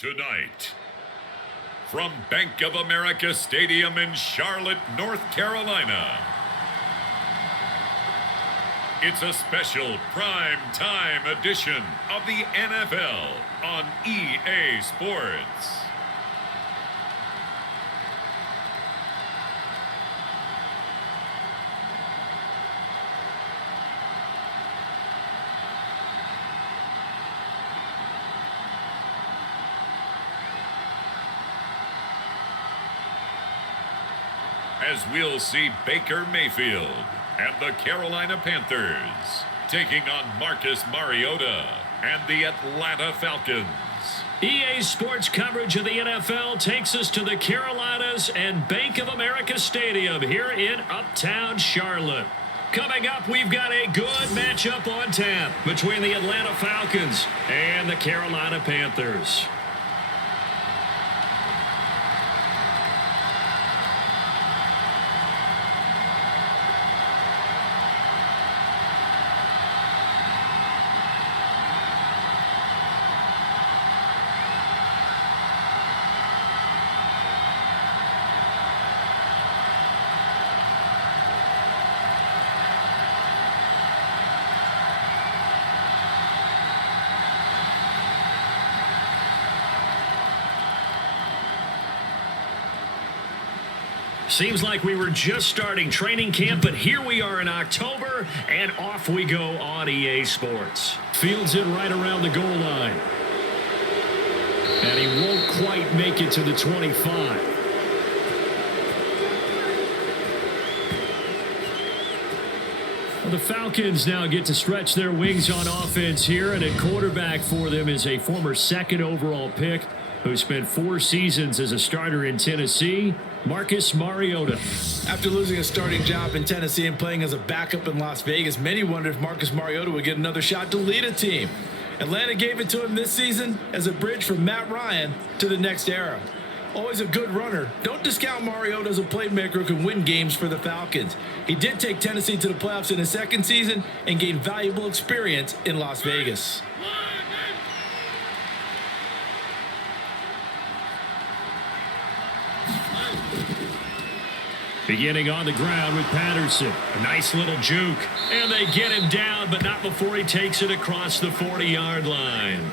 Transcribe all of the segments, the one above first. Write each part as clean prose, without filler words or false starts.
Tonight, from Bank of America Stadium in Charlotte, North Carolina, it's a special prime time edition of the NFL on EA Sports. As we'll see Baker Mayfield and the Carolina Panthers taking on Marcus Mariota and the Atlanta Falcons. EA Sports coverage of the NFL takes us to the Carolinas and Bank of America Stadium here in Uptown Charlotte. Coming up, we've got a good matchup on tap between the Atlanta Falcons and the Carolina Panthers. Seems like we were just starting training camp, but here we are in October, and off we go on EA Sports. Fields it right around the goal line. And he won't quite make it to the 25. Well, the Falcons now get to stretch their wings on offense here, and at quarterback for them is a former second overall pick who spent 4 seasons as a starter in Tennessee, Marcus Mariota. After losing a starting job in Tennessee and playing as a backup in Las Vegas, many wondered if Marcus Mariota would get another shot to lead a team. Atlanta gave it to him this season as a bridge from Matt Ryan to the next era. Always a good runner, don't discount Mariota as a playmaker who can win games for the Falcons. He did take Tennessee to the playoffs in his second season and gained valuable experience in Las Vegas. Beginning on the ground with Patterson. A nice little juke. And they get him down, but not before he takes it across the 40-yard line.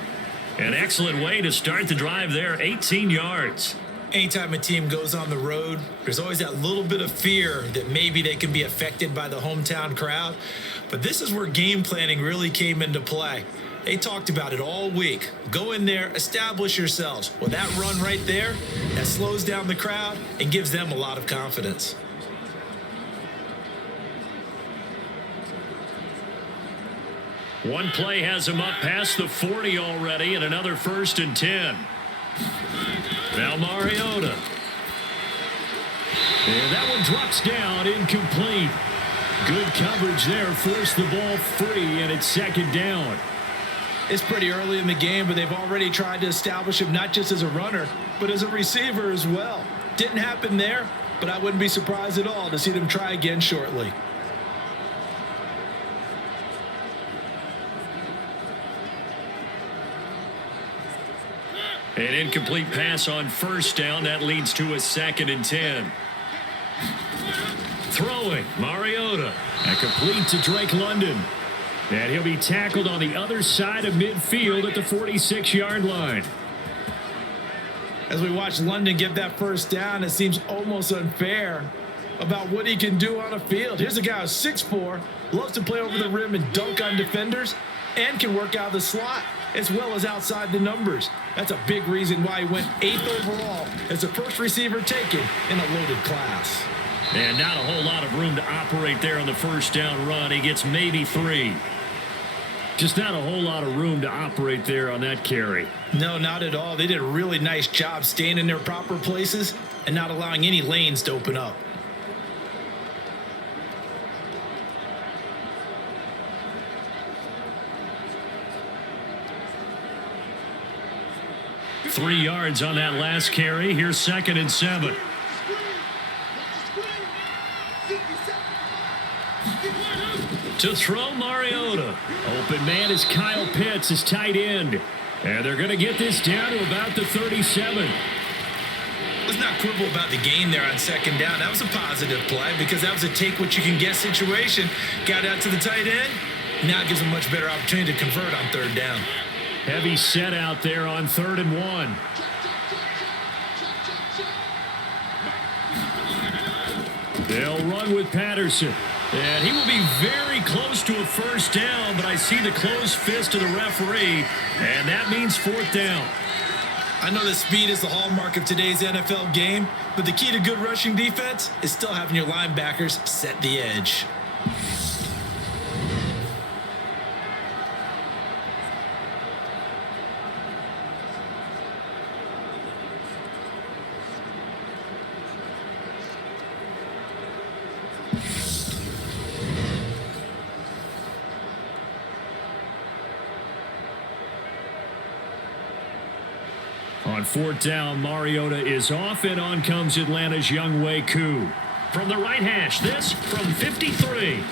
An excellent way to start the drive there, 18 yards. Anytime a team goes on the road, there's always that little bit of fear that maybe they can be affected by the hometown crowd. But this is where game planning really came into play. They talked about it all week. Go in there, establish yourselves. Well, that run right there, that slows down the crowd and gives them a lot of confidence. One play has him up past the 40 already, and another 1st and 10. Now Mariota. And that one drops down, incomplete. Good coverage there, forced the ball free, and it's 2nd down. It's pretty early in the game, but they've already tried to establish him not just as a runner, but as a receiver as well. Didn't happen there, but I wouldn't be surprised at all to see them try again shortly. An incomplete pass on 1st down. That leads to a 2nd and 10. Throwing, Mariota. And complete to Drake London. And he'll be tackled on the other side of midfield at the 46-yard line. As we watch London get that 1st down, it seems almost unfair about what he can do on a field. Here's a guy who's 6'4", loves to play over the rim and dunk on defenders, and can work out the slot as well as outside the numbers. That's a big reason why he went 8th overall as the first receiver taken in a loaded class. And not a whole lot of room to operate there on the 1st down run. He gets maybe 3. Just not a whole lot of room to operate there on that carry. No, not at all. They did a really nice job staying in their proper places and not allowing any lanes to open up. Three yards on that last carry. Here's 2nd and 7. To throw Mariota. Open man is Kyle Pitts, his tight end. And they're going to get this down to about the 37. Let's not quibble about the gain there on second down. That was a positive play because that was a take-what-you-can-get situation. Got out to the tight end. Now it gives them a much better opportunity to convert on third down. Heavy set out there on 3rd and 1. They'll run with Patterson. And he will be very close to a first down, but I see the closed fist of the referee, and that means 4th down. I know that speed is the hallmark of today's NFL game, but the key to good rushing defense is still having your linebackers set the edge. On 4th down, Mariota is off, and on comes Atlanta's Younghoe Koo. From the right hash, this from 53.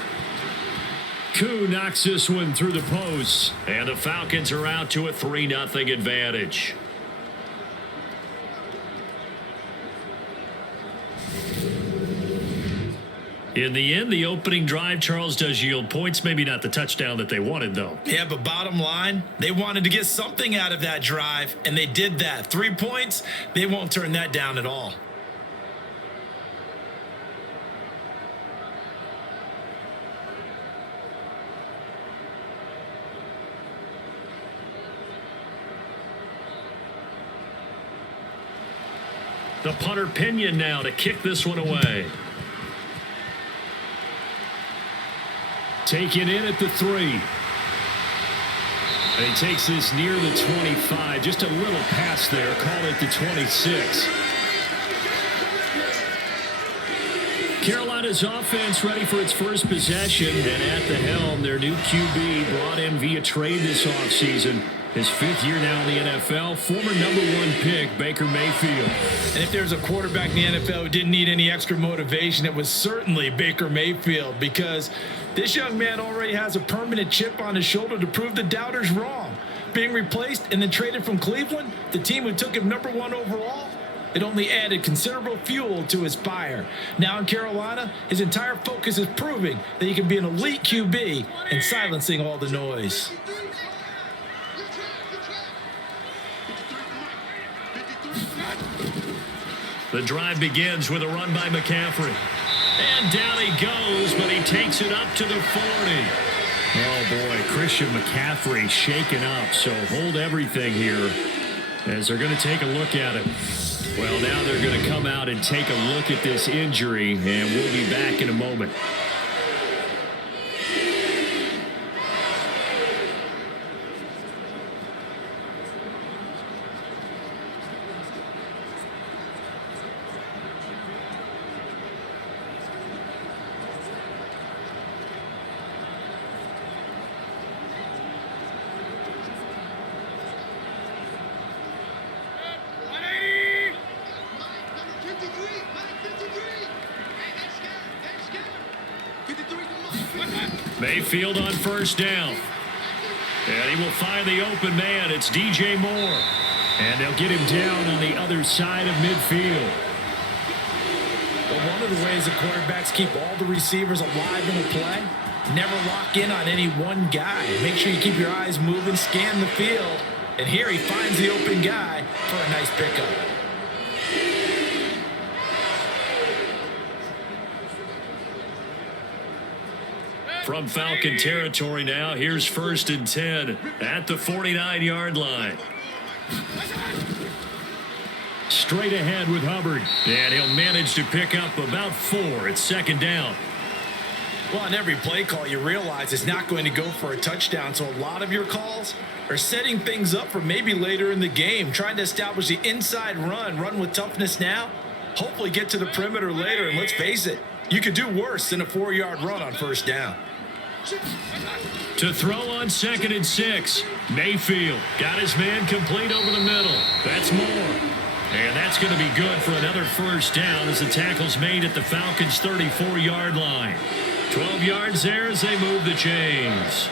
Koo knocks this one through the posts, and the Falcons are out to a 3-0 advantage. In the end, the opening drive, Charles, does yield points. Maybe not the touchdown that they wanted, though. Yeah, but bottom line, they wanted to get something out of that drive, and they did that. 3 points, they won't turn that down at all. The punter Pinion now to kick this one away. Taken in at the 3. And he takes this near the 25. Just a little pass there. Call it the 26. Carolina's offense ready for its first possession. And at the helm, their new QB brought in via trade this offseason. His 5th year now in the NFL, former #1 pick, Baker Mayfield. And if there's a quarterback in the NFL who didn't need any extra motivation, it was certainly Baker Mayfield, because this young man already has a permanent chip on his shoulder to prove the doubters wrong. Being replaced and then traded from Cleveland, the team who took him #1 overall, it only added considerable fuel to his fire. Now in Carolina, his entire focus is proving that he can be an elite QB and silencing all the noise. The drive begins with a run by McCaffrey. And down he goes, but he takes it up to the 40. Oh, boy, Christian McCaffrey shaken up, so hold everything here as they're going to take a look at it. Well, now they're going to come out and take a look at this injury, and we'll be back in a moment. Mayfield on first down. And he will find the open man. It's DJ Moore. And they'll get him down on the other side of midfield. Well, one of the ways the quarterbacks keep all the receivers alive in a play, never lock in on any one guy. Make sure you keep your eyes moving, scan the field. And here he finds the open guy for a nice pickup. From Falcon territory now, here's 1st and 10 at the 49-yard line. Straight ahead with Hubbard, and he'll manage to pick up about 4 at 2nd down. Well, on every play call, you realize it's not going to go for a touchdown, so a lot of your calls are setting things up for maybe later in the game, trying to establish the inside run with toughness now, hopefully get to the perimeter later, and let's face it, you could do worse than a 4-yard run on first down. To throw on 2nd and 6. Mayfield got his man complete over the middle. That's Moore. And that's going to be good for another first down as the tackle's made at the Falcons' 34-yard line. 12 yards there as they move the chains.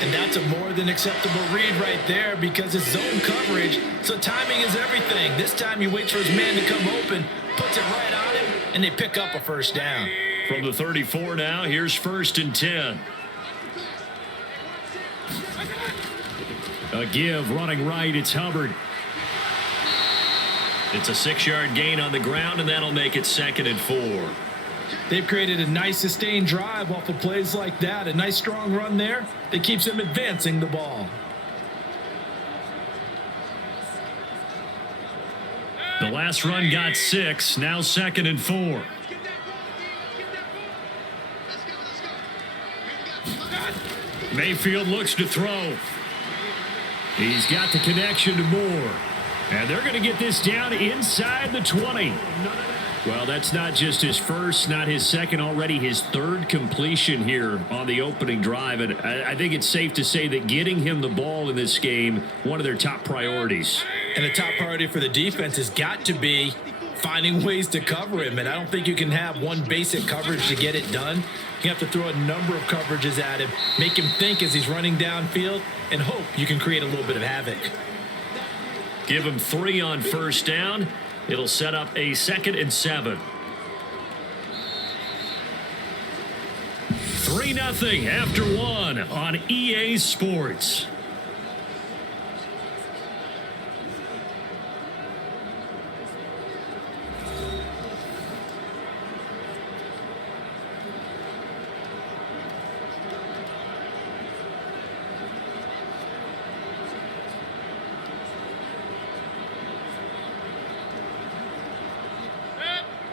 And that's a more than acceptable read right there because it's zone coverage, so timing is everything. This time he waits for his man to come open, puts it right on him, and they pick up a first down. From the 34 now, here's 1st and 10. A give running right, it's Hubbard. It's a 6-yard gain on the ground, and that'll make it 2nd and 4. They've created a nice sustained drive off of plays like that. A nice strong run there that keeps them advancing the ball. The last run got 6, now 2nd and 4. Mayfield looks to throw. He's got the connection to Moore. And they're going to get this down inside the 20. Well, that's not just his first, not his second, already his 3rd completion here on the opening drive. And I think it's safe to say that getting him the ball in this game, one of their top priorities. And the top priority for the defense has got to be finding ways to cover him. And I don't think you can have one basic coverage to get it done. You have to throw a number of coverages at him, make him think as he's running downfield, and hope you can create a little bit of havoc. Give him 3 on 1st down. It'll set up a 2nd and 7. 3-0 after 1 on EA Sports.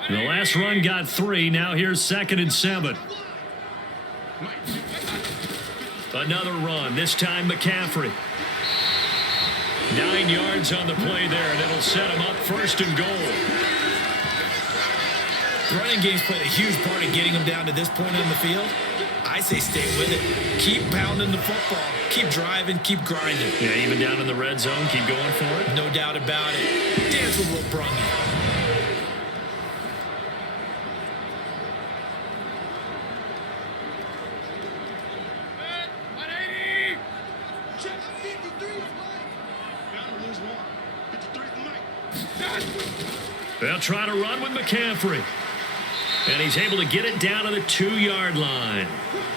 The last run got 3. Now here's 2nd and 7. Another run, this time McCaffrey. 9 yards on the play there, and it'll set him up 1st and goal. The running game's played a huge part in getting him down to this point on the field. I say stay with it. Keep pounding the football. Keep driving. Keep grinding. Yeah, even down in the red zone, keep going for it. No doubt about it. Dance with what brung you. They'll try to run with McCaffrey. And he's able to get it down to the 2-yard line.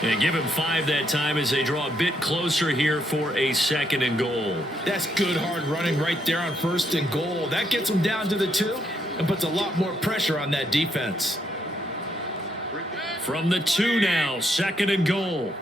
And give him 5 that time as they draw a bit closer here for a 2nd and goal. That's good hard running right there on 1st and goal. That gets them down to the 2 and puts a lot more pressure on that defense. From the 2 now, 2nd and goal.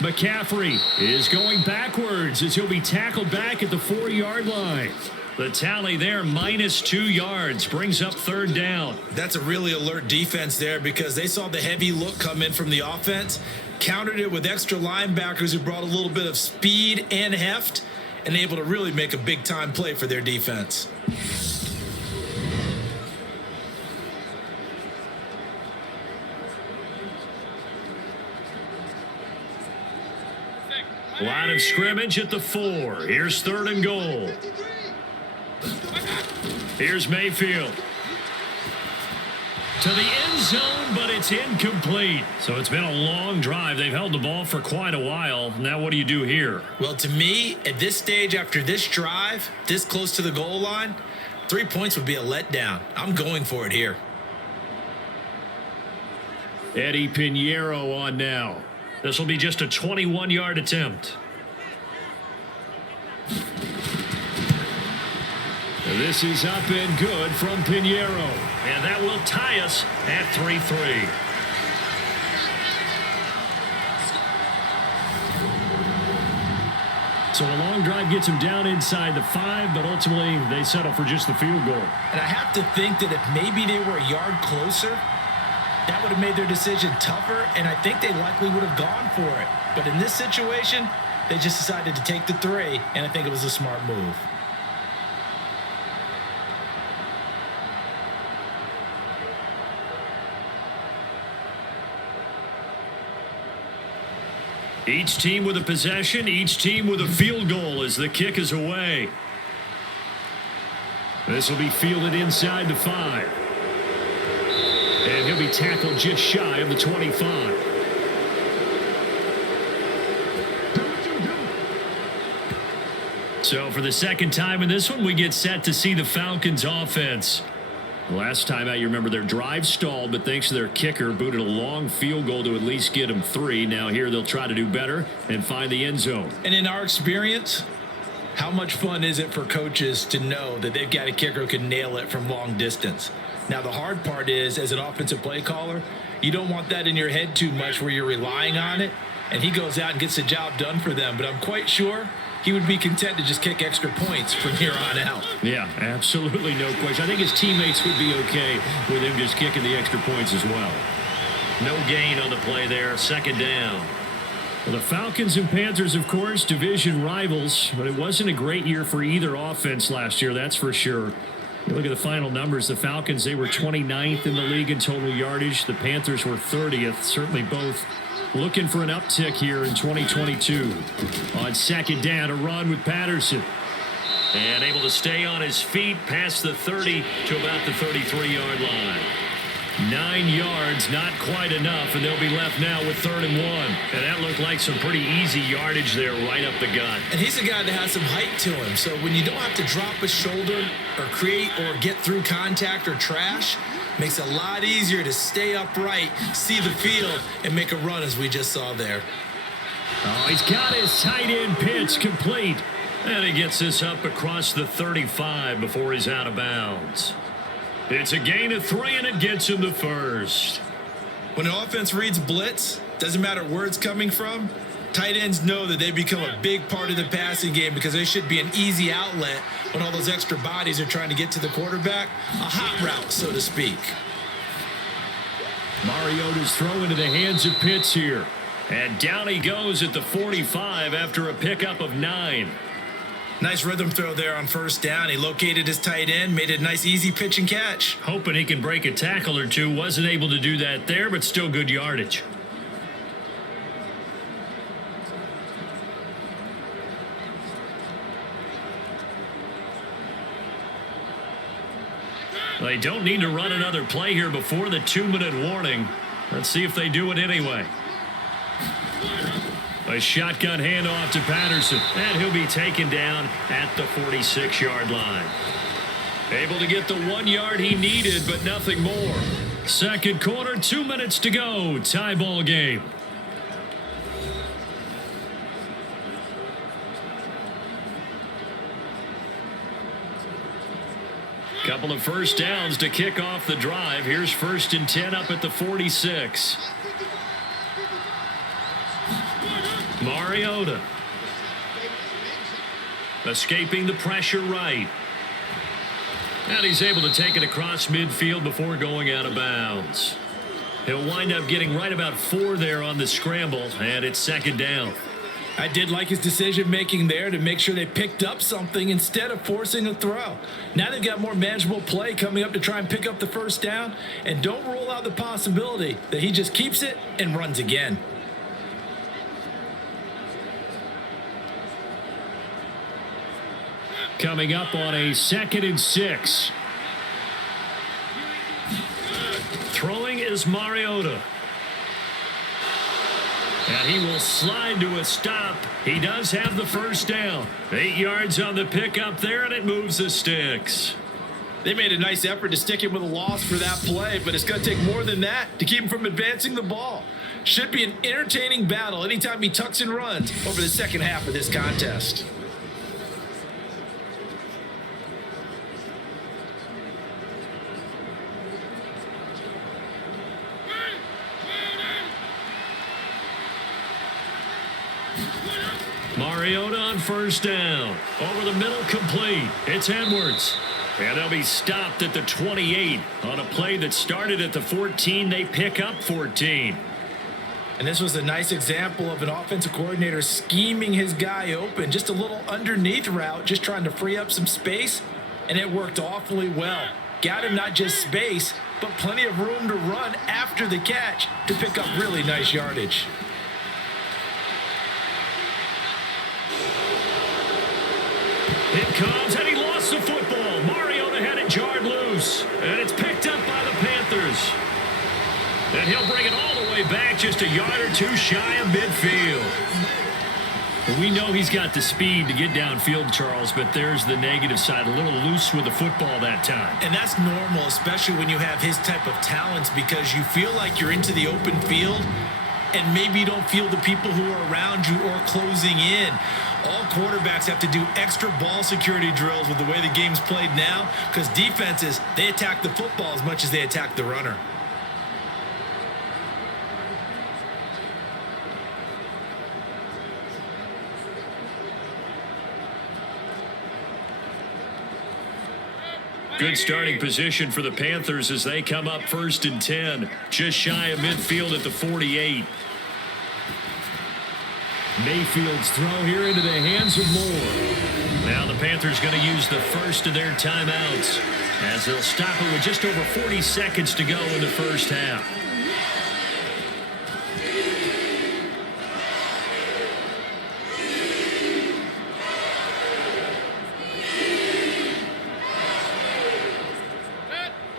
McCaffrey is going backwards as he'll be tackled back at the 4-yard line. The tally there, -2 yards, brings up 3rd down. That's a really alert defense there because they saw the heavy look come in from the offense, countered it with extra linebackers who brought a little bit of speed and heft, and able to really make a big-time play for their defense. Line of scrimmage at the 4. Here's 3rd and goal. Here's Mayfield. To the end zone, but it's incomplete. So it's been a long drive. They've held the ball for quite a while. Now what do you do here? Well, to me, at this stage after this drive, this close to the goal line, 3 points would be a letdown. I'm going for it here. Eddie Pinheiro on now. This will be just a 21-yard attempt. This is up and good from Pinheiro. And that will tie us at 3-3. So a long drive gets him down inside the 5, but ultimately they settle for just the field goal. And I have to think that if maybe they were a yard closer, that would have made their decision tougher, and I think they likely would have gone for it. But in this situation, they just decided to take the 3, and I think it was a smart move. Each team with a possession, each team with a field goal as the kick is away. This will be fielded inside the 5. And he'll be tackled just shy of the 25. So for the second time in this one, we get set to see the Falcons offense. Last time out, you remember their drive stalled, but thanks to their kicker, booted a long field goal to at least get them 3. Now here they'll try to do better and find the end zone. And in our experience, how much fun is it for coaches to know that they've got a kicker who can nail it from long distance? Now, the hard part is, as an offensive play caller, you don't want that in your head too much where you're relying on it, and he goes out and gets the job done for them. But I'm quite sure he would be content to just kick extra points from here on out. Yeah, absolutely no question. I think his teammates would be okay with him just kicking the extra points as well. No gain on the play there. Second down. Well, the Falcons and Panthers, of course, division rivals, but it wasn't a great year for either offense last year, that's for sure. You look at the final numbers, the Falcons, they were 29th in the league in total yardage. The Panthers were 30th. Certainly both looking for an uptick here in 2022. On second down, a run with Patterson. And able to stay on his feet past the 30 to about the 33-yard line. 9 yards, not quite enough, and they'll be left now with 3rd and 1. And that looked like some pretty easy yardage there right up the gut. And he's a guy that has some height to him, so when you don't have to drop a shoulder or create or get through contact or trash, makes it a lot easier to stay upright, see the field, and make a run as we just saw there. Oh, he's got his tight end pitch complete. And he gets this up across the 35 before he's out of bounds. It's a gain of 3, and it gets him the first. When an offense reads blitz, doesn't matter where it's coming from, tight ends know that they become a big part of the passing game because they should be an easy outlet when all those extra bodies are trying to get to the quarterback. A hot route, so to speak. Mariota's throw into the hands of Pitts here. And down he goes at the 45 after a pickup of 9. Nice rhythm throw there on first down. He located his tight end, made it a nice easy pitch and catch. Hoping he can break a tackle or two. Wasn't able to do that there, but still good yardage. They don't need to run another play here before the 2-minute warning. Let's see if they do it anyway. A shotgun handoff to Patterson, and he'll be taken down at the 46-yard line. Able to get the 1 yard he needed, but nothing more. Second quarter, 2 minutes to go. Tie ball game. Couple of first downs to kick off the drive. Here's 1st and 10 up at the 46. Mariota. Escaping the pressure right. And he's able to take it across midfield before going out of bounds. He'll wind up getting right about 4 there on the scramble, and it's 2nd down. I did like his decision-making there to make sure they picked up something instead of forcing a throw. Now they've got more manageable play coming up to try and pick up the first down, and don't rule out the possibility that he just keeps it and runs again. Coming up on a 2nd and 6. Throwing is Mariota. And he will slide to a stop. He does have the first down. 8 yards on the pickup there, and it moves the sticks. They made a nice effort to stick him with a loss for that play, but it's going to take more than that to keep him from advancing the ball. Should be an entertaining battle anytime he tucks and runs over the second half of this contest. Mariota on first down. Over the middle, complete. It's Edwards. And they'll be stopped at the 28 on a play that started at the 14. They pick up 14. And this was a nice example of an offensive coordinator scheming his guy open. Just a little underneath route, just trying to free up some space. And it worked awfully well. Got him not just space, but plenty of room to run after the catch to pick up really nice yardage. It comes, and he lost the football. Mariota had it jarred loose, and it's picked up by the Panthers. And he'll bring it all the way back, just a yard or two shy of midfield. We know he's got the speed to get downfield, Charles, but there's the negative side. A little loose with the football that time. And that's normal, especially when you have his type of talents, because you feel like you're into the open field and maybe you don't feel the people who are around you or closing in. All quarterbacks have to do extra ball security drills with the way the game's played now, because defenses, they attack the football as much as they attack the runner. Good starting position for the Panthers as they come up 1st and 10. Just shy of midfield at the 48. Mayfield's throw here into the hands of Moore. Now the Panthers going to use the first of their timeouts as they'll stop it with just over 40 seconds to go in the first half.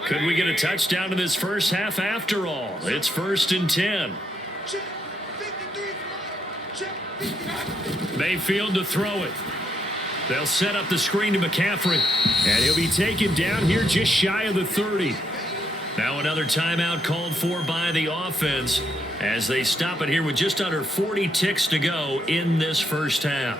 Could we get a touchdown in this first half after all? It's 1st and 10. Mayfield to throw it. They'll set up the screen to McCaffrey, and he'll be taken down here just shy of the 30. Now another timeout called for by the offense as they stop it here with just under 40 ticks to go in this first half.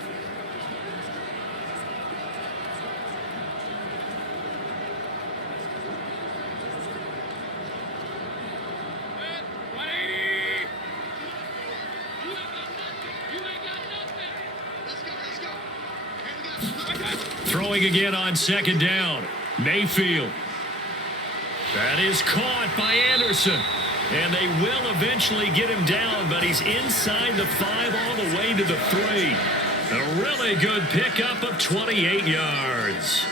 Throwing again on 2nd down. Mayfield. That is caught by Anderson. And they will eventually get him down, but he's inside the 5 all the way to the 3. A really good pickup of 28 yards.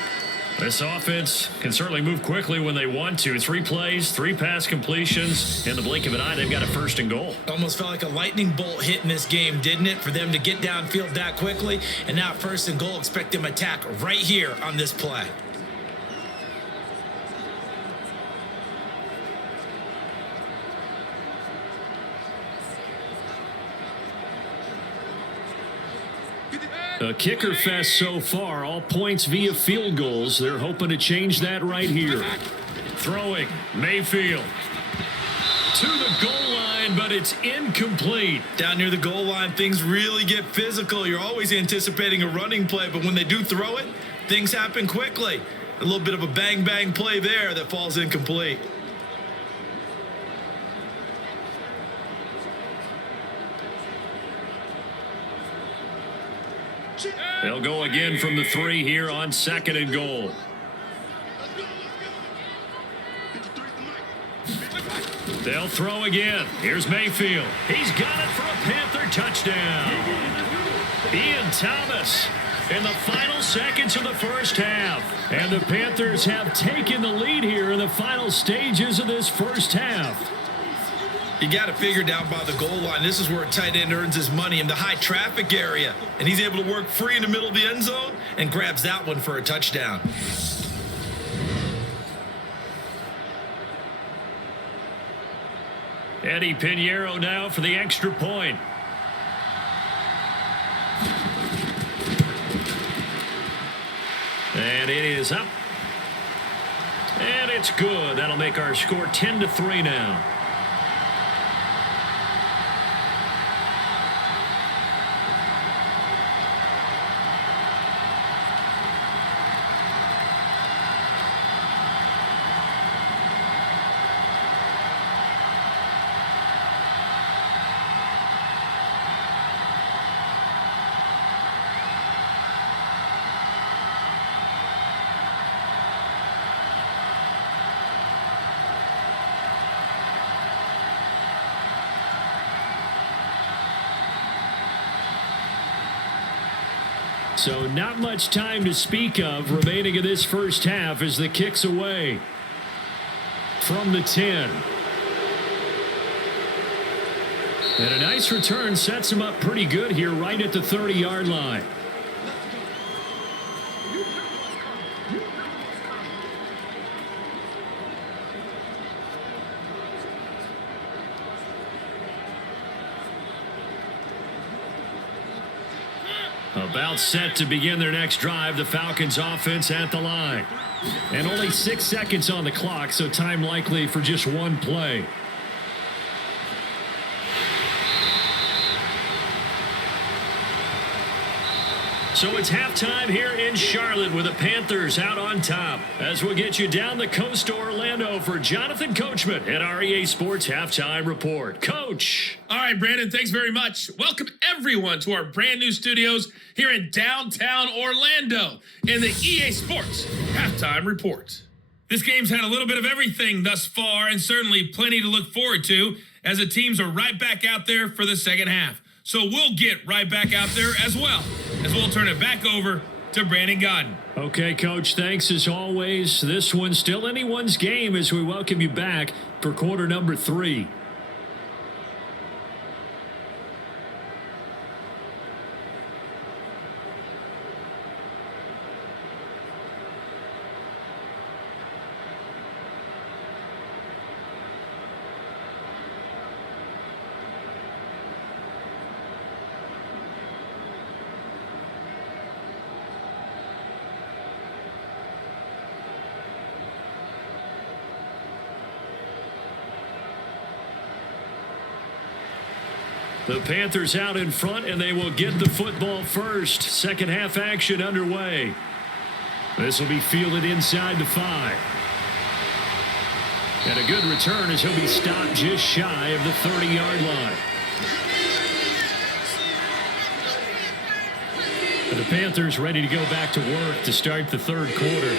This offense can certainly move quickly when they want to. 3 plays, 3 pass completions. In the blink of an eye, they've got a 1st and goal. Almost felt like a lightning bolt hit in this game, didn't it? For them to get downfield that quickly. And now 1st and goal, expect them to attack right here on this play. A kicker fest so far, all points via field goals. They're hoping to change that right here. Throwing, Mayfield to the goal line, but it's incomplete. Down near the goal line, things really get physical. You're always anticipating a running play, but when they do throw it, things happen quickly. A little bit of a bang-bang play there that falls incomplete. They'll go again from the 3 here on 2nd and goal. They'll throw again. Here's Mayfield. He's got it for a Panther touchdown. Ian Thomas in the final seconds of the first half. And the Panthers have taken the lead here in the final stages of this first half. You got to figure down by the goal line. This is where a tight end earns his money, in the high traffic area. And he's able to work free in the middle of the end zone and grabs that one for a touchdown. Eddie Pinheiro now for the extra point. And it is up. And it's good. That'll make our score 10-3 now. So not much time to speak of remaining in this first half as the kick's away from the 10. And a nice return sets him up pretty good here right at the 30-yard line. About set to begin their next drive, the Falcons offense at the line. And only 6 seconds on the clock, so time likely for just one play. So it's halftime here in Charlotte with the Panthers out on top. As we'll get you down the coast to Orlando for Jonathan Coachman at our EA Sports Halftime Report. Coach. All right, Brandon, thanks very much. Welcome, everyone, to our brand new studios here in downtown Orlando in the EA Sports Halftime Report. This game's had a little bit of everything thus far and certainly plenty to look forward to as the teams are right back out there for the second half. So we'll get right back out there as well, as we'll turn it back over to Brandon Godden. Okay, Coach, thanks as always. This one's still anyone's game as we welcome you back for quarter number 3. The Panthers out in front, and they will get the football first. Second half action underway. This will be fielded inside the 5. And a good return as he'll be stopped just shy of the 30-yard line. And the Panthers ready to go back to work to start the third quarter.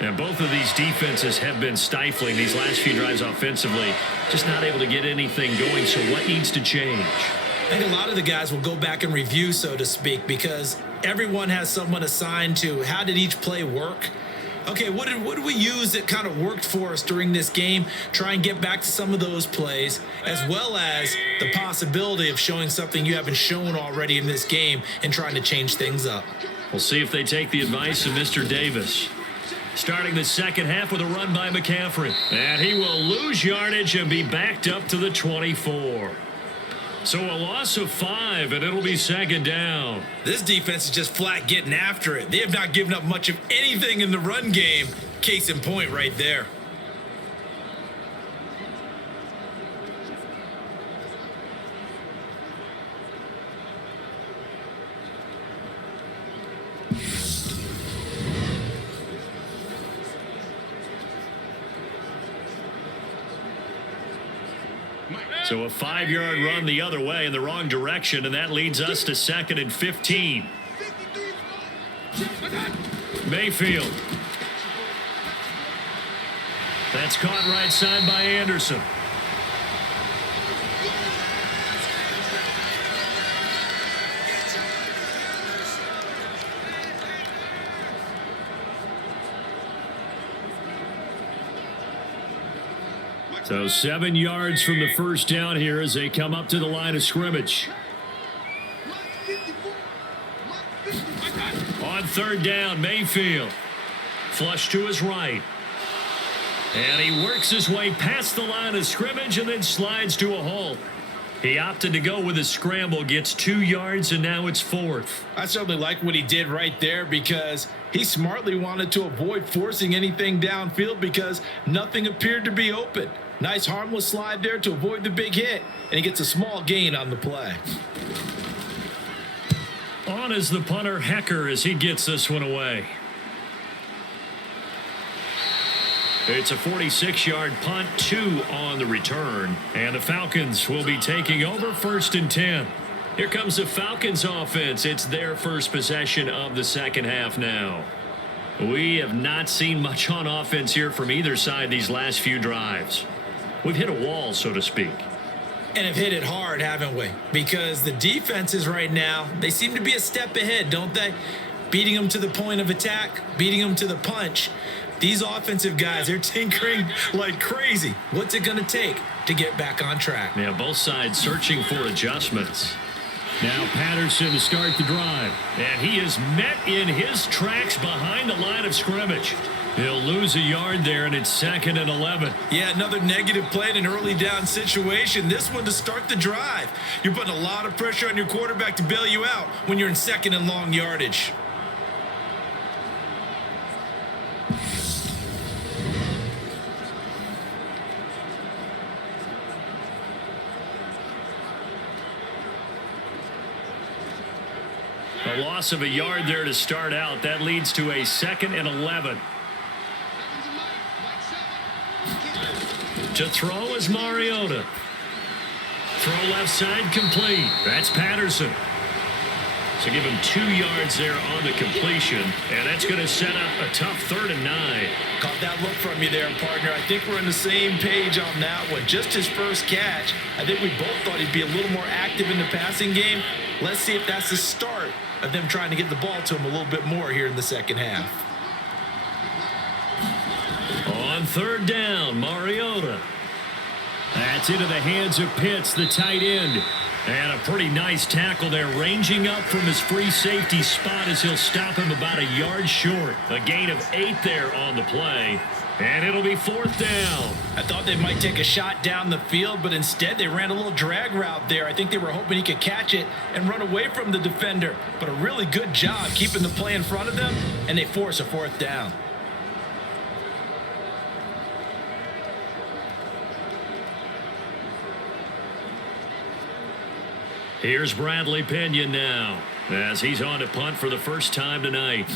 And both of these defenses have been stifling these last few drives offensively. Just not able to get anything going, so what needs to change? I think a lot of the guys will go back and review, so to speak, because everyone has someone assigned to how did each play work. Okay, what did we use that kind of worked for us during this game? Try and get back to some of those plays, as well as the possibility of showing something you haven't shown already in this game and trying to change things up. We'll see if they take the advice of Mr. Davis. Starting the second half with a run by McCaffrey. And he will lose yardage and be backed up to the 24. So a loss of 5, and it'll be second down. This defense is just flat getting after it. They have not given up much of anything in the run game. Case in point right there. So a 5-yard run the other way in the wrong direction, and that leads us to 2nd and 15. Mayfield. That's caught right side by Anderson. So 7 yards from the first down here as they come up to the line of scrimmage. On third down, Mayfield. Flush to his right. And he works his way past the line of scrimmage and then slides to a halt. He opted to go with a scramble, gets 2 yards, and now it's 4th. I certainly like what he did right there because he smartly wanted to avoid forcing anything downfield because nothing appeared to be open. Nice harmless slide there to avoid the big hit, and he gets a small gain on the play. On is the punter, Hecker, as he gets this one away. It's a 46-yard punt, 2 on the return. And the Falcons will be taking over 1st and 10. Here comes the Falcons offense. It's their first possession of the second half now. We have not seen much on offense here from either side these last few drives. We've hit a wall, so to speak. And have hit it hard, haven't we? Because the defenses right now, they seem to be a step ahead, don't they? Beating them to the point of attack, beating them to the punch. These offensive guys, they're tinkering like crazy. What's it going to take to get back on track? Yeah, both sides searching for adjustments. Now Patterson to start the drive. And he is met in his tracks behind the line of scrimmage. He'll lose a yard there, and it's 2nd and 11. Yeah, another negative play in an early down situation. This one to start the drive. You're putting a lot of pressure on your quarterback to bail you out when you're in 2nd and long yardage. A loss of a yard there to start out. That leads to a 2nd and 11. To throw is Mariota. Throw left side complete. That's Patterson. So give him 2 yards there on the completion. And that's going to set up a tough 3rd and 9. Caught that look from you there, partner. I think we're on the same page on that one. Just his first catch. I think we both thought he'd be a little more active in the passing game. Let's see if that's the start of them trying to get the ball to him a little bit more here in the second half. On 3rd down, Mariota. That's into the hands of Pitts, the tight end. And a pretty nice tackle there, ranging up from his free safety spot as he'll stop him about a yard short. A gain of 8 there on the play. And it'll be 4th down. I thought they might take a shot down the field, but instead they ran a little drag route there. I think they were hoping he could catch it and run away from the defender. But a really good job keeping the play in front of them, and they force a 4th down. Here's Bradley Pinion now, as he's on to punt for the first time tonight.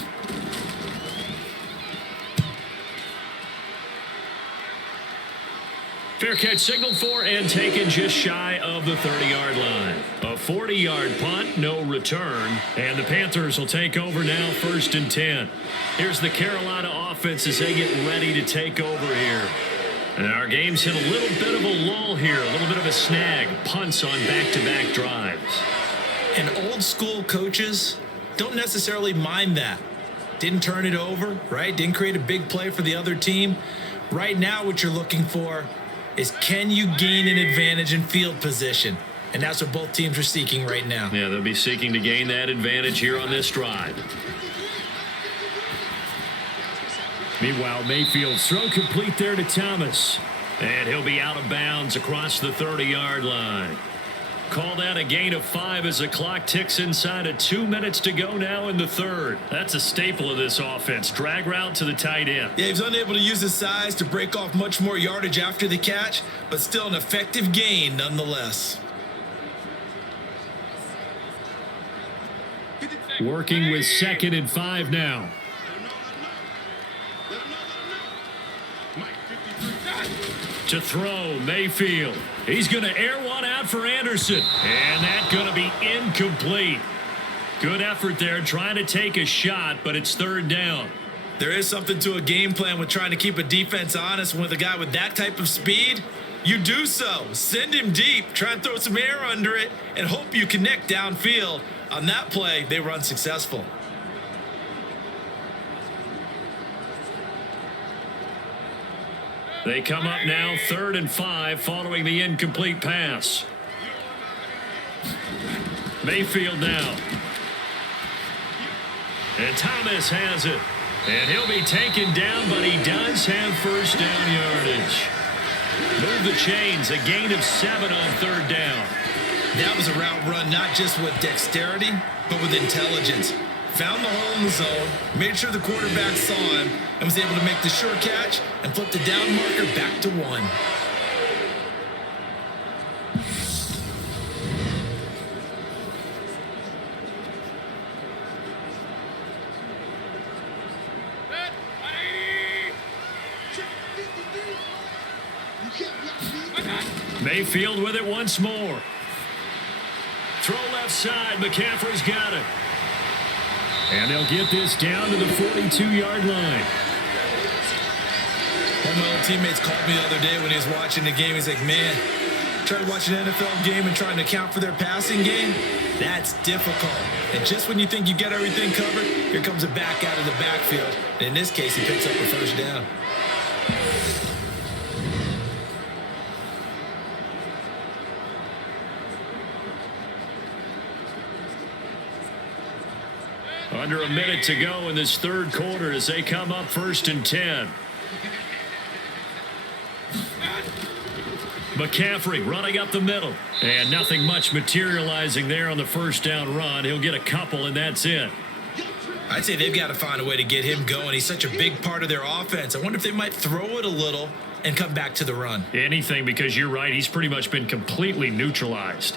Fair catch signaled for and taken just shy of the 30-yard line. A 40-yard punt, no return, and the Panthers will take over now, 1st and 10. Here's the Carolina offense as they get ready to take over here. And our game's hit a little bit of a lull here, a little bit of a snag. Punts on back-to-back drives. And old school coaches don't necessarily mind that. Didn't turn it over, right? Didn't create a big play for the other team. Right now what you're looking for is, can you gain an advantage in field position? And that's what both teams are seeking right now. Yeah, they'll be seeking to gain that advantage here on this drive. Meanwhile, Mayfield's throw complete there to Thomas. And he'll be out of bounds across the 30-yard line. Call that a gain of 5 as the clock ticks inside of 2 minutes to go now in the 3rd. That's a staple of this offense. Drag route to the tight end. Yeah, he was unable to use his size to break off much more yardage after the catch, but still an effective gain nonetheless. Working with 2nd and 5 now. To throw, Mayfield. He's going to air one out for Anderson. And that's going to be incomplete. Good effort there trying to take a shot, but it's 3rd down. There is something to a game plan with trying to keep a defense honest. With a guy with that type of speed, you do so. Send him deep, try and throw some air under it, and hope you connect downfield. On that play, they were unsuccessful. They come up now 3rd and 5 following the incomplete pass. Mayfield now. And Thomas has it. And he'll be taken down, but he does have 1st down yardage. Move the chains, a gain of 7 on 3rd down. That was a route run not just with dexterity, but with intelligence. Found the hole in the zone, made sure the quarterback saw him, and was able to make the sure catch and flip the down marker back to 1. Mayfield with it once more. Throw left side, McCaffrey's got it. And they'll get this down to the 42-yard line. One of my old teammates called me the other day when he was watching the game. He's like, man, trying to watch an NFL game and trying to account for their passing game, that's difficult. And just when you think you get everything covered, here comes a back out of the backfield. And in this case, he picks up a 1st down. Under a minute to go in this third quarter as they come up 1st and 10. McCaffrey running up the middle. And nothing much materializing there on the first down run. He'll get a couple, and that's it. I'd say they've got to find a way to get him going. He's such a big part of their offense. I wonder if they might throw it a little and come back to the run. Anything, because you're right. He's pretty much been completely neutralized.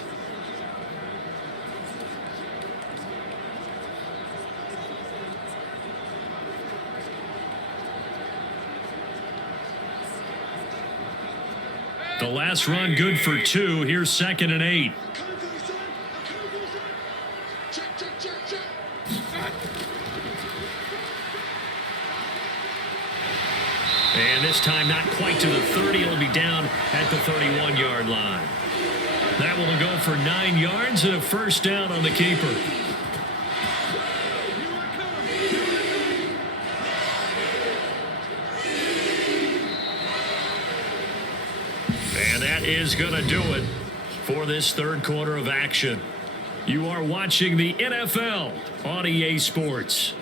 The last run good for 2. Here's 2nd and 8. And this time not quite to the 30. It'll be down at the 31-yard line. That will go for 9 yards and a first down on the keeper. And that is going to do it for this third quarter of action. You are watching the NFL on EA Sports.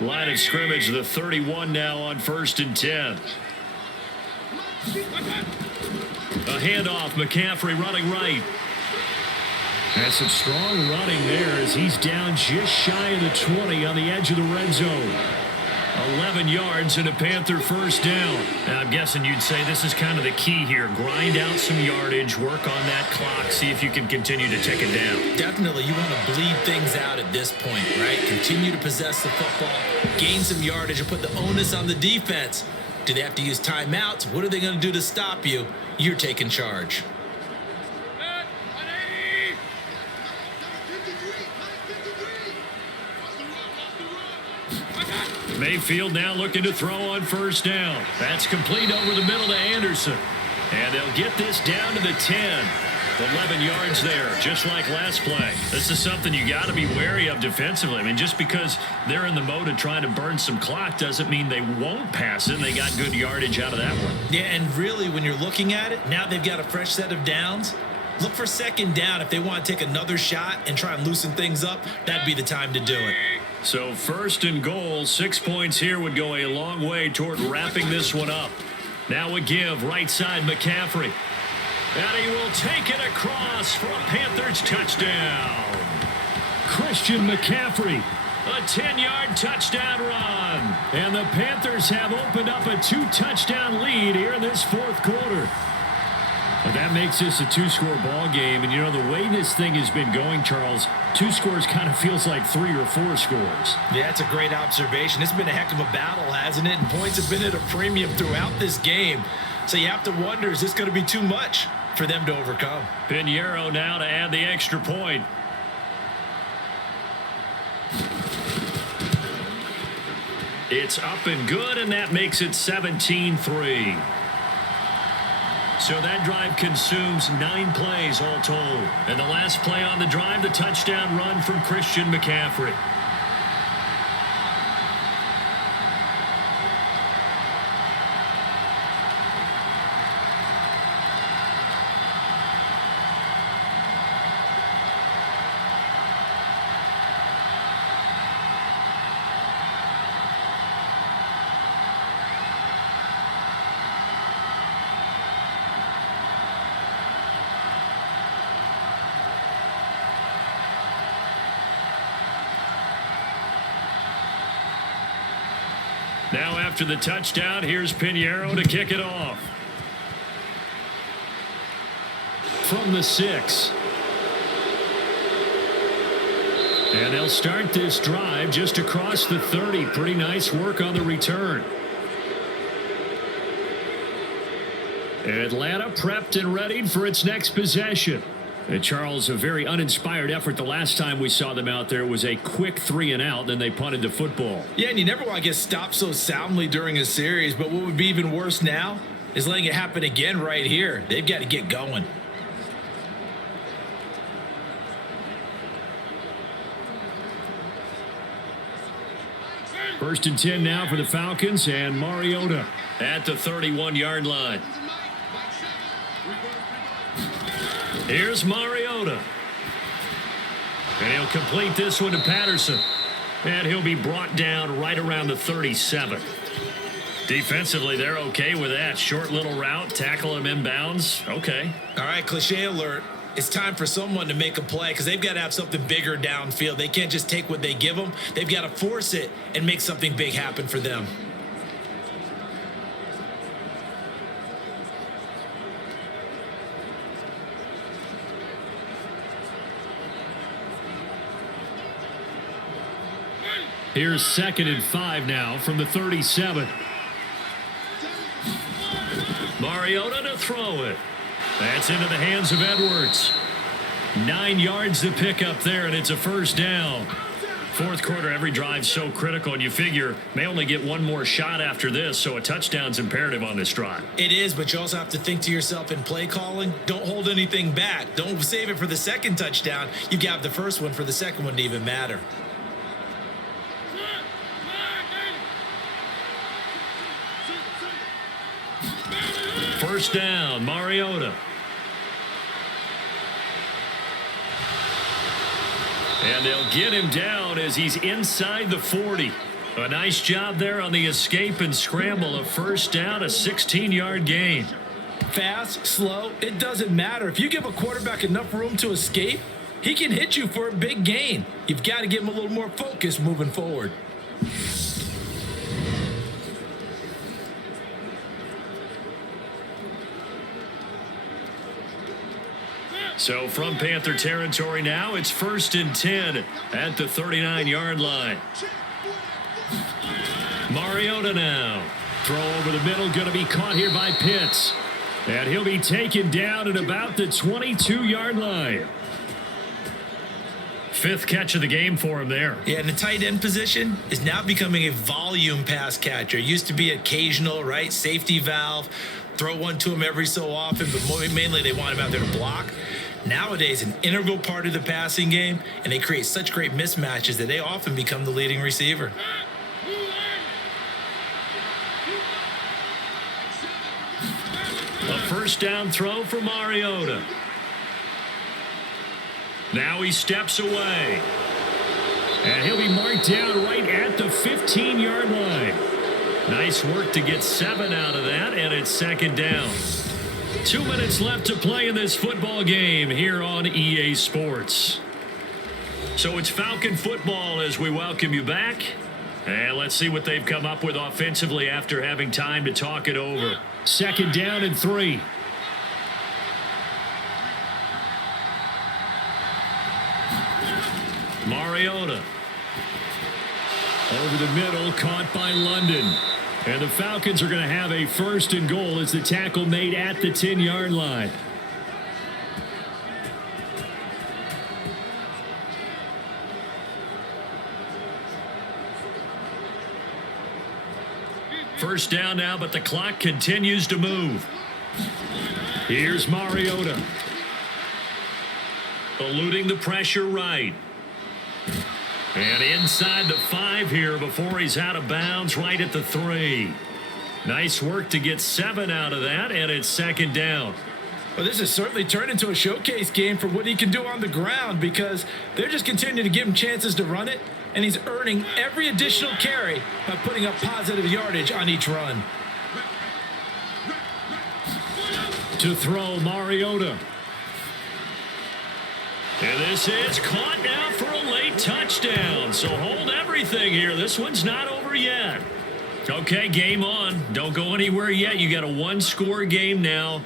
Line of scrimmage, the 31 now on 1st and 10. A handoff, McCaffrey running right. That's some strong running there as he's down just shy of the 20 on the edge of the red zone. 11 yards and a Panther first down. Now, I'm guessing you'd say this is kind of the key here. Grind out some yardage, work on that clock, see if you can continue to tick it down. Definitely, you want to bleed things out at this point, right? Continue to possess the football, gain some yardage, and put the onus on the defense. Do they have to use timeouts? What are they going to do to stop you? You're taking charge. Mayfield now looking to throw on first down. That's complete over the middle to Anderson. And they'll get this down to the 10. 11 yards there, just like last play. This is something you got to be wary of defensively. I mean, just because they're in the mode of trying to burn some clock doesn't mean they won't pass it. They got good yardage out of that one. Yeah, and really, when you're looking at it, now they've got a fresh set of downs. Look for second down. If they want to take another shot and try and loosen things up, that'd be the time to do it. So 1st and goal, 6 points here would go a long way toward wrapping this one up. Now a give, right side McCaffrey. And he will take it across for a Panthers touchdown. Christian McCaffrey, a 10-yard touchdown run. And the Panthers have opened up a 2-touchdown lead here in this fourth quarter. But that makes this a 2-score ball game. And, you know, the way this thing has been going, Charles, 2 scores kind of feels like 3 or 4 scores. Yeah, that's a great observation. It's been a heck of a battle, hasn't it? And points have been at a premium throughout this game. So you have to wonder, is this going to be too much for them to overcome? Pinheiro now to add the extra point. It's up and good, and that makes it 17-3. So that drive consumes 9 plays all told. And the last play on the drive, the touchdown run from Christian McCaffrey. Now after the touchdown, here's Pinheiro to kick it off. From the 6. And they'll start this drive just across the 30. Pretty nice work on the return. Atlanta prepped and readied for its next possession. And Charles, a very uninspired effort the last time we saw them out there. It was a quick 3 and out, then they punted the football. Yeah, and you never want to get stopped so soundly during a series, but what would be even worse now is letting it happen again right here. They've got to get going. First and 10 now for the Falcons, and Mariota at the 31-yard line. Here's Mariota. And he'll complete this one to Patterson. And he'll be brought down right around the 37. Defensively, they're okay with that. Short little route, tackle him inbounds. Okay. All right, cliche alert. It's time for someone to make a play because they've got to have something bigger downfield. They can't just take what they give them. They've got to force it and make something big happen for them. Here's 2nd and 5 now from the 37. Mariota to throw it. That's into the hands of Edwards. 9 yards to pick up there, and it's a first down. Fourth quarter, every drive's so critical, and you figure may only get one more shot after this, so a touchdown's imperative on this drive. It is, but you also have to think to yourself in play calling, don't hold anything back. Don't save it for the second touchdown. You got the first one for the second one to even matter. First down, Mariota. And they'll get him down as he's inside the 40. A nice job there on the escape and scramble. A first down, a 16-yard gain. Fast, slow, it doesn't matter. If you give a quarterback enough room to escape, he can hit you for a big gain. You've got to give him a little more focus moving forward. So from Panther territory now, it's 1st and 10 at the 39-yard line. Mariota now. Throw over the middle, going to be caught here by Pitts. And he'll be taken down at about the 22-yard line. 5th catch of the game for him there. Yeah, and the tight end position is now becoming a volume pass catcher. It used to be occasional, right? Safety valve. Throw one to him every so often, but mainly they want him out there to block. Nowadays, an integral part of the passing game, and they create such great mismatches that they often become the leading receiver. A first down throw for Mariota. Now he steps away. And he'll be marked down right at the 15-yard line. Nice work to get 7 out of that, and it's 2nd down. 2 minutes left to play in this football game here on EA Sports. So it's Falcon football as we welcome you back. And let's see what they've come up with offensively after having time to talk it over. 2nd down and 3. Mariota. Over the middle, caught by London. And the Falcons are going to have a 1st and goal as the tackle made at the 10-yard line. First down now, but the clock continues to move. Here's Mariota. Eluding the pressure right. And inside the 5 here before he's out of bounds right at the 3. Nice work to get 7 out of that, and it's 2nd down. Well, this has certainly turned into a showcase game for what he can do on the ground because they're just continuing to give him chances to run it, and he's earning every additional carry by putting up positive yardage on each run. To throw, Mariota. And this is caught now for a late touchdown. So hold everything here. This one's not over yet. Okay, game on. Don't go anywhere yet. You got a 1-score game now.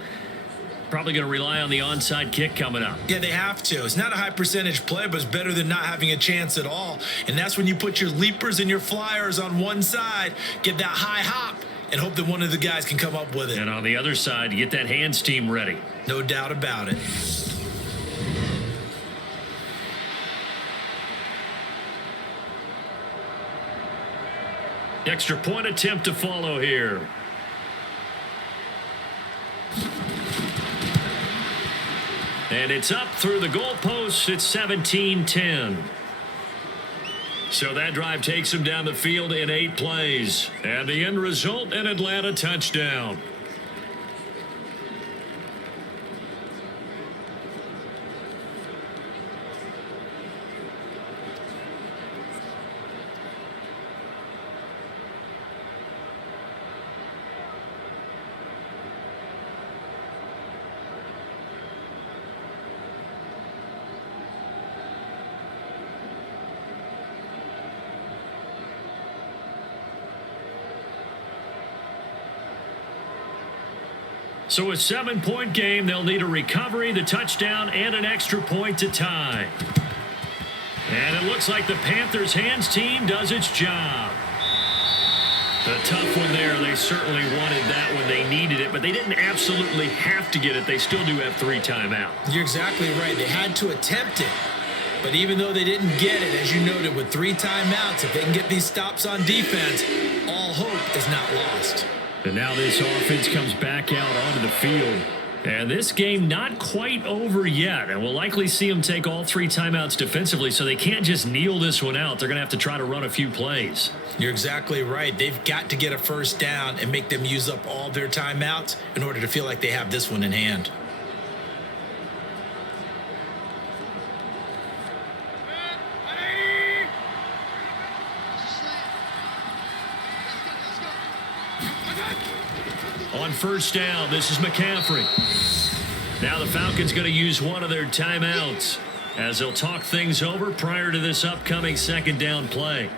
Probably going to rely on the onside kick coming up. Yeah, they have to. It's not a high percentage play, but it's better than not having a chance at all. And that's when you put your leapers and your flyers on one side, get that high hop, and hope that one of the guys can come up with it. And on the other side, get that hands team ready. No doubt about it. Extra point attempt to follow here. And it's up through the goalposts. It's 17-10. So that drive takes him down the field in 8 plays. And the end result, an Atlanta touchdown. So a 7-point game. They'll need a recovery, the touchdown, and an extra point to tie. And it looks like the Panthers' hands team does its job. A tough one there. They certainly wanted that when they needed it, but they didn't absolutely have to get it. They still do have 3 timeouts. You're exactly right. They had to attempt it. But even though they didn't get it, as you noted, with 3 timeouts, if they can get these stops on defense, all hope is not lost. And now this offense comes back out onto the field. And this game not quite over yet. And we'll likely see them take all 3 timeouts defensively, so they can't just kneel this one out. They're going to have to try to run a few plays. You're exactly right. They've got to get a first down and make them use up all their timeouts in order to feel like they have this one in hand. On first down, this is McCaffrey. Now the Falcons going to use one of their timeouts as they'll talk things over prior to this upcoming second down play.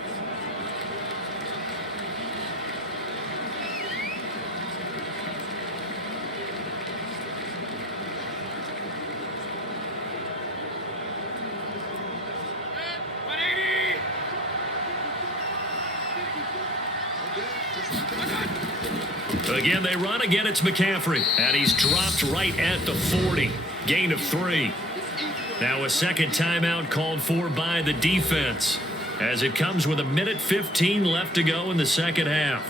Again, they run. Again, it's McCaffrey. And he's dropped right at the 40. Gain of 3. Now a second timeout called for by the defense as it comes with 1:15 left to go in the second half.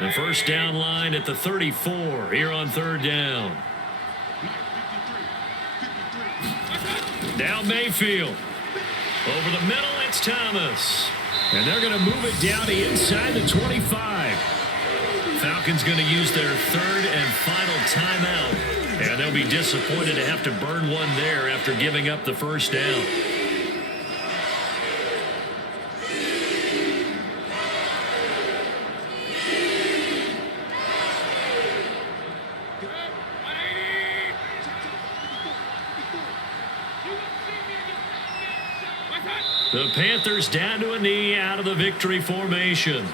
The first down line at the 34 here on third down. Now Mayfield. Over the middle, it's Thomas. And they're going to move it down to inside the 25. Falcons going to use their third and final timeout. And they'll be disappointed to have to burn one there after giving up the first down. The Panthers down to a knee out of the victory formation.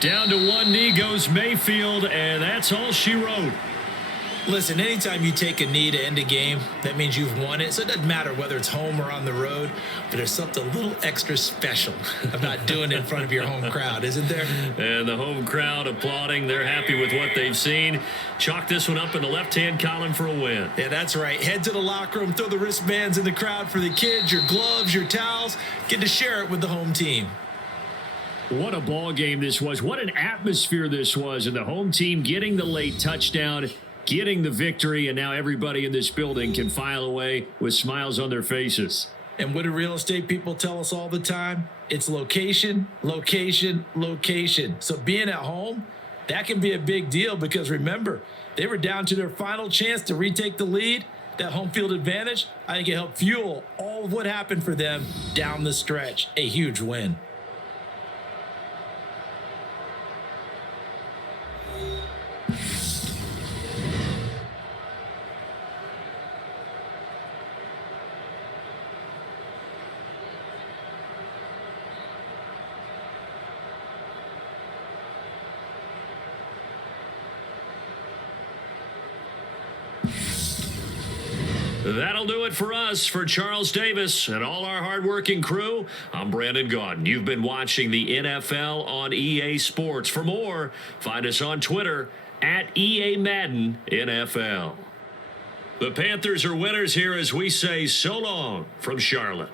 Down to one knee goes Mayfield, and that's all she wrote. Listen, anytime you take a knee to end a game, that means you've won it. So it doesn't matter whether it's home or on the road, but there's something a little extra special about doing it in front of your home crowd, isn't there? And the home crowd applauding. They're happy with what they've seen. Chalk this one up in the left-hand column for a win. Yeah, that's right. Head to the locker room, throw the wristbands in the crowd for the kids, your gloves, your towels. Get to share it with the home team. What a ball game this was. What an atmosphere this was. And the home team getting the late touchdown, getting the victory, and now everybody in this building can file away with smiles on their faces. And what do real estate people tell us all the time? It's location, location, location. So being at home, that can be a big deal because remember, they were down to their final chance to retake the lead. That home field advantage, I think it helped fuel all of what happened for them down the stretch. A huge win. That'll do it for us. For Charles Davis and all our hardworking crew, I'm Brandon Gaudin. You've been watching the NFL on EA Sports. For more, find us on Twitter at EA Madden NFL. The Panthers are winners here as we say so long from Charlotte.